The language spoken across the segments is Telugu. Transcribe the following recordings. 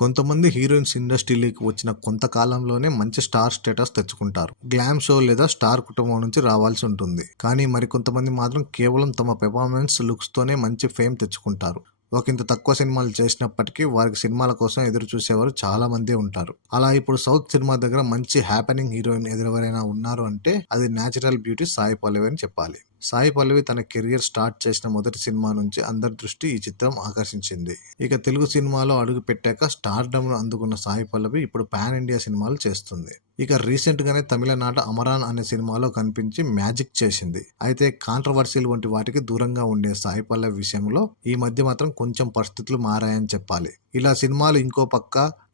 కొంతమంది హీరోయిన్స్ ఇండస్ట్రీలోకి వచ్చిన కొంతకాలంలోనే మంచి స్టార్ స్టేటస్ తెచ్చుకుంటారు. గ్లామ్ షో లేదా స్టార్ కుటుంబం నుంచి రావాల్సి ఉంటుంది. కానీ మరికొంతమంది మాత్రం కేవలం తమ పెర్ఫార్మెన్స్, లుక్స్తోనే మంచి ఫేమ్ తెచ్చుకుంటారు. ఒకంత తక్కువ సినిమాలు చేసినప్పటికీ వారికి సినిమాల కోసం ఎదురు చూసేవారు చాలా మందే ఉంటారు. అలా ఇప్పుడు సౌత్ సినిమా దగ్గర మంచి హ్యాపెనింగ్ హీరోయిన్ ఎవరైనా ఉన్నారు అంటే అది న్యాచురల్ బ్యూటీ సాయి పల్లవి అని చెప్పాలి. సాయి పల్లవి తన కెరియర్ స్టార్ట్ చేసిన మొదటి సినిమా నుంచి అందరి దృష్టి ఈ చిత్రం ఆకర్షించింది. ఇక తెలుగు సినిమాలో అడుగు పెట్టాక స్టార్డమ్ను అందుకున్న సాయి పల్లవి ఇప్పుడు పాన్ ఇండియా సినిమాలు చేస్తుంది. ఇక రీసెంట్ గానే తమిళనాట అమరాన్ అనే సినిమాలో కనిపించి మ్యాజిక్ చేసింది. అయితే కాంట్రవర్సీలు వంటి వాటికి దూరంగా ఉండే సాయి పల్లవి విషయంలో ఈ మధ్య మాత్రం కొంచెం పరిస్థితులు మారాయని చెప్పాలి. ఇలా సినిమాలు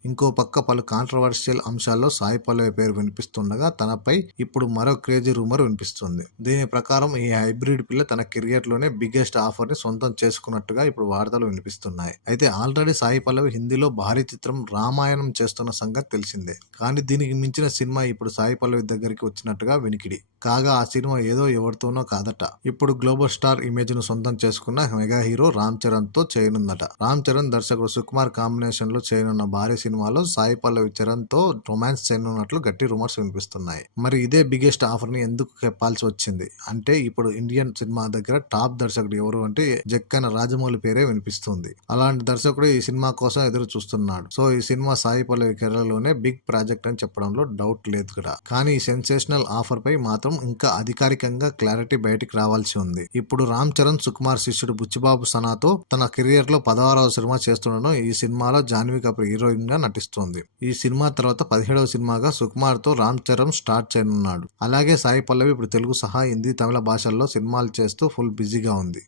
ఇంకో పక్క పలు కాంట్రవర్షియల్ అంశాల్లో సాయి పల్లవి పేరు వినిపిస్తుండగా తనపై ఇప్పుడు మరో క్రేజీ రూమర్ వినిపిస్తుంది. దీని ప్రకారం ఈ హైబ్రిడ్ పిల్ల తన కెరియర్ లోనే బిగ్గెస్ట్ ఆఫర్ ని సొంతం చేసుకున్నట్టుగా ఇప్పుడు వార్తలు వినిపిస్తున్నాయి. అయితే ఆల్రెడీ సాయి పల్లవి హిందీలో భారీ చిత్రం రామాయణం చేస్తున్న సంగతి తెలిసిందే. కానీ దీనికి మించిన సినిమా ఇప్పుడు సాయి పల్లవి దగ్గరికి వచ్చినట్టుగా వినికిడి. కాగా ఆ సినిమా ఏదో ఎవరితోనో కాదట. ఇప్పుడు గ్లోబల్ స్టార్ ఇమేజ్ ను సొంతం చేసుకున్న మెగా హీరో రామ్ చరణ్ తో చేయనుందట. రామ్ చరణ్ దర్శకుడు సుకుమార్ కాంబినేషన్ లో చేయనున్న భారీ సినిమాలో సాయి పల్లవి చరణ్ తో రొమాన్స్ చేయనున్నట్లు గట్టి రూమర్స్ వినిపిస్తున్నాయి. మరి ఇదే బిగ్గెస్ట్ ఆఫర్ ని ఎందుకు చెప్పాల్సి వచ్చింది అంటే ఇప్పుడు ఇండియన్ సినిమా దగ్గర టాప్ దర్శకుడు ఎవరు అంటే జక్కన రాజమౌళి పేరే వినిపిస్తుంది. అలాంటి దర్శకుడు ఈ సినిమా కోసం ఎదురు చూస్తున్నాడు. సో ఈ సినిమా సాయి పల్లవి కెరీర్ లోనే బిగ్ ప్రాజెక్ట్ అని చెప్పడంలో డౌట్ లేదు కూడా. కానీ ఈ సెన్సేషనల్ ఆఫర్ పై మాత్రం ఇంకా అధికారికంగా క్లారిటీ బయటికి రావాల్సి ఉంది. ఇప్పుడు రామ్ చరణ్ సుకుమార్ శిష్యుడు బుచ్చిబాబు సనాతో తన కెరియర్ లో 16వ సినిమా చేస్తుండడం, ఈ సినిమాలో జాన్వీ కపూర్ హీరోయిన్ గా నటిస్తోంది. ఈ సినిమా తర్వాత 17వ సినిమాగా సుకుమార్ తో రామ్ చరణ్ స్టార్ట్ చేయనున్నాడు. అలాగే సాయి పల్లవి ఇప్పుడు తెలుగు సహా హిందీ, తమిళ భాషల్లో సినిమాలు చేస్తూ ఫుల్ బిజీగా ఉంది.